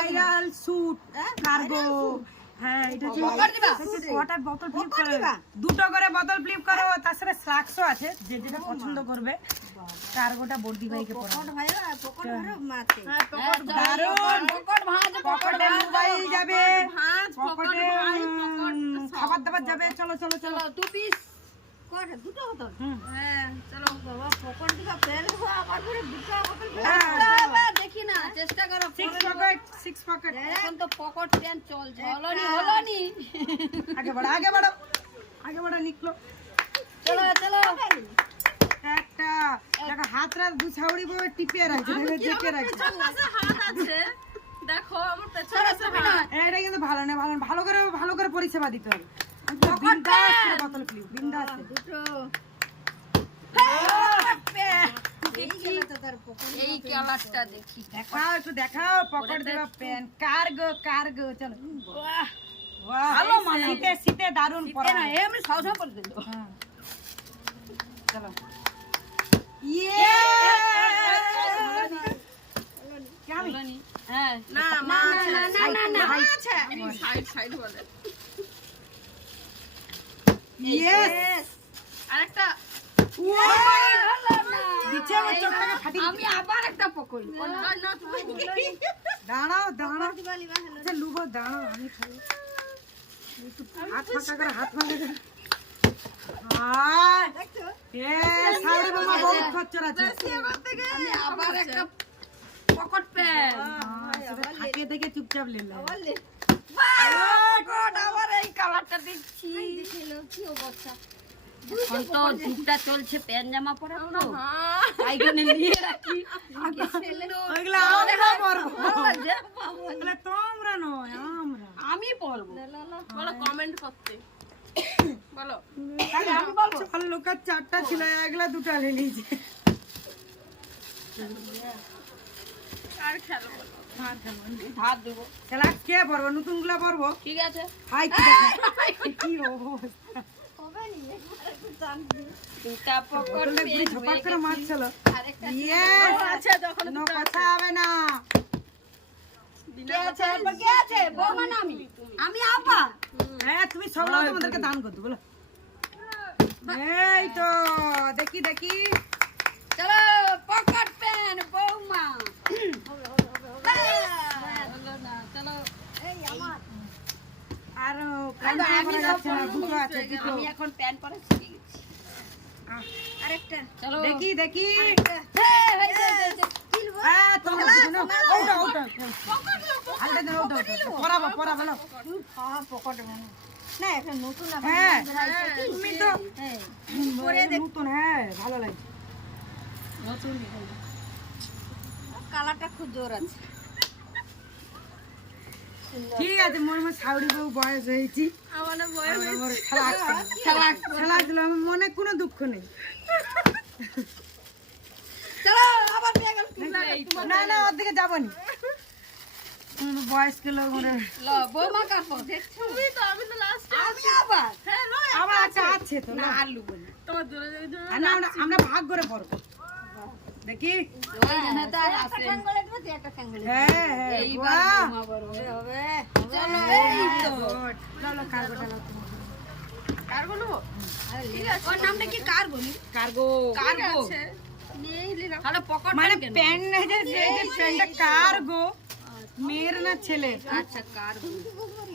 Viral sweet cargo. হ্যাঁ এটা যে কটা বোতল ফ্লিপ করে দুটো করে বোতল ফ্লিপ করো, তার সাথে স্লাক্সও আছে, যে যেটা পছন্দ করবে। কার্গোটা বর্দি ভাইকে পড়াবো। পকেটে মোবাইল যাবে, পকেটে খাবার দাবার যাবে। চলো চলো চলো, 2 পিস দুটো বোতল। হ্যাঁ চলো বাবা, পকেট দিবা ফেল হওয়া আবার করে দুটো বোতল দেখি না, চেষ্টা করো। 6 পকেট। এখন তো পকেট প্যান চলছে। হলোনি আগে বাড়ো আগে বাড়ো আগে বাড়ো, নিকলো। চলো চলো। একটা দেখো হাত রাত গুছাউড়ি ভাবে টিপে রাখছে, দেখে রাখছে। হাত আছে দেখো, আমার পেছনে আছে না। এটা কিন্তু ভালো না, ভালো করে পরিষেবা দিতে হবে। বিন্দাস করে বোতল ফ্লিপ, বিন্দাস দুটো। এই কালারটা দেখি, দেখাও একটু দেখাও। পকেট দেবা পেন কার্গো কার্গো। চলো বাহ বাহ, ভালো মানে। শীতে দারুণ পরা। না এমনি সহজ করে দিল। চলো ইয়ে হলোনি। হ্যাঁ না মা আছে, সাইড বলে। ইয়েস আরেকটা দিচ্ছে আমার চোখটাকে ফাটিয়ে। আমি আবার একটা পকড়ি। দাঁড়াও দাঁড়াও, আচ্ছা লুবো দাঁড়াও, আমি খাবো। একটু হাত ফাঁকা করে, হাত ফাঁকা করে। সাউরি মামা বহুত খচ্চর আছে। আমি আবার একটা পকেট প্যান। থাকে থেকে চুপচাপ লেলে। আবার এই কালারটা দেখছি। এখন তো যুগটা চলছে প্যান জামা পরা তো, তাই জন্য নিয়ে রাখি। ওইগুলো আমরা পরবো, ওগুলো তোমরা নয়, আমরা। আমি পরবো। বলো কমেন্ট করতে, বলো। আমি বলবো ভালো লোকের 4টা ছিল, এগুলা 2টা নিয়ে নিয়েছে। আর খেলো বলো। ধার দেবো। খেলা কে পরবো? নতুন গুলা পরবো। ঠিক আছে। হাই কি দেখা কি অবস্থা। দুটা পকেট বোতলটা ঘুরে প্যান ঝপাক করে মারছিল। আরেকটা ইয়েস, আছে যখন কোনো কথা হবে না। কে আছে বৌমা না আমি আপা। হ্যাঁ তুমি সব লোক তোমাদেরকে দান করতে বলো। এই তো দেখি দেখি। চলো পকেট প্যান বৌমা। চলো এই আমার আর প্যান্ট পরা যাচ্ছে না, দুটো আছে দুটো। আমি এখন প্যান পরা শিখে গেছি। আরেকটা চলো দেখি দেখি। কিলবো হ্যাঁ তোমরা না ওটা ওটা আলটা দাও ওটা পরাবো পরা ভালো। হ্যাঁ পকেটে মনে না এখন নতুন না। হ্যাঁ তুমি তো পরে দেখ নতুন। হ্যাঁ ভালো লাগে নতুন কালারটা খুব জোর আছে। ঠিক আছে, মনে হয় সাউরি বউ বয়স হয়েছি। আমার বয়স আমার খেলা দিল, আমার মনে কোনো দুঃখ নেই। চলো আবার পেয়ে গেল। না না ওর দিকে যাবনি, বয়স্ক লোক লো বৌমা কাপো দেখছো। তুমি তো আমি তো লাস্ট আমি আবার হ্যাঁ লো আবার একটা আছে তো না। আলু বলি তোমার দূরে আমরা ভাগ করে পড়বো। দেখি ওই জন্য তো আর আছে ঠ্যাঙ্গলে দেব একটা ঠ্যাঙ্গলে। হ্যাঁ হ্যাঁ এইবার বৌমা বড় হবে। চলো এই তো চলো কার্গোটা নাও। কার্গো নেবো। ঠিক আছে ওর নামটা কি কার্গো নি? কার্গো কার্গো নেই নিলাম। তাহলে পকেট মানে প্যান্ট যে প্যান্টটা কার্গো মেয়ের না ছেলে। আচ্ছা কার্গো।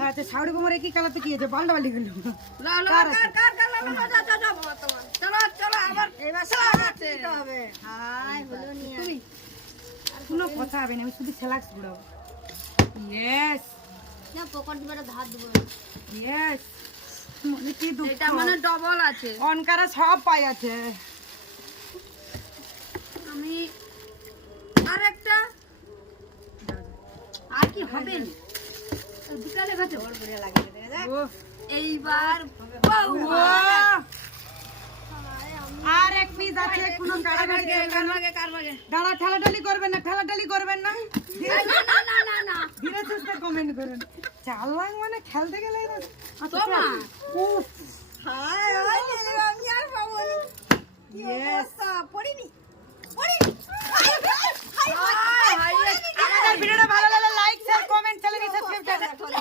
আচ্ছা সাউরি বোমার কি কালাতে কি আছে? পাল্টা পাল্টি করলো। লা লা কার চলো চলো আবার এবার সাজাতে হবে। হাই হলো নি তুমি কোনো কথা হবে না, আমি শুধু সেলাক্স ঘুরাবো। ইয়েস না পকেট দিবারে ধার দেব। ইয়েস, মনে কি দুঃখ। এটা মানে ডবল আছে। অনকারা সব পাই আছে। আমি আরেকটা আর কি হবে না দুটা লেখাতে বড় বড় লাগে দেখ। ও এইবার আর এক পিস আছে, কোনো গাড়াগাড়ি কার ভাগে দাঁড়া, ঠেলাঠালি করবেন না, ঠেলাঠালি করবেন না। না না না না না ধীরে সুস্থে কমেন্ট করেন। চালাং মানে খেলতে গেলে তোমা উফ হাই হাই আমি আর পাবো না। কি অবস্থা পড়িনি হাই হাই হাই আমাদের ভিডিওটা ভালো লাগলে লাইক শেয়ার কমেন্ট চলো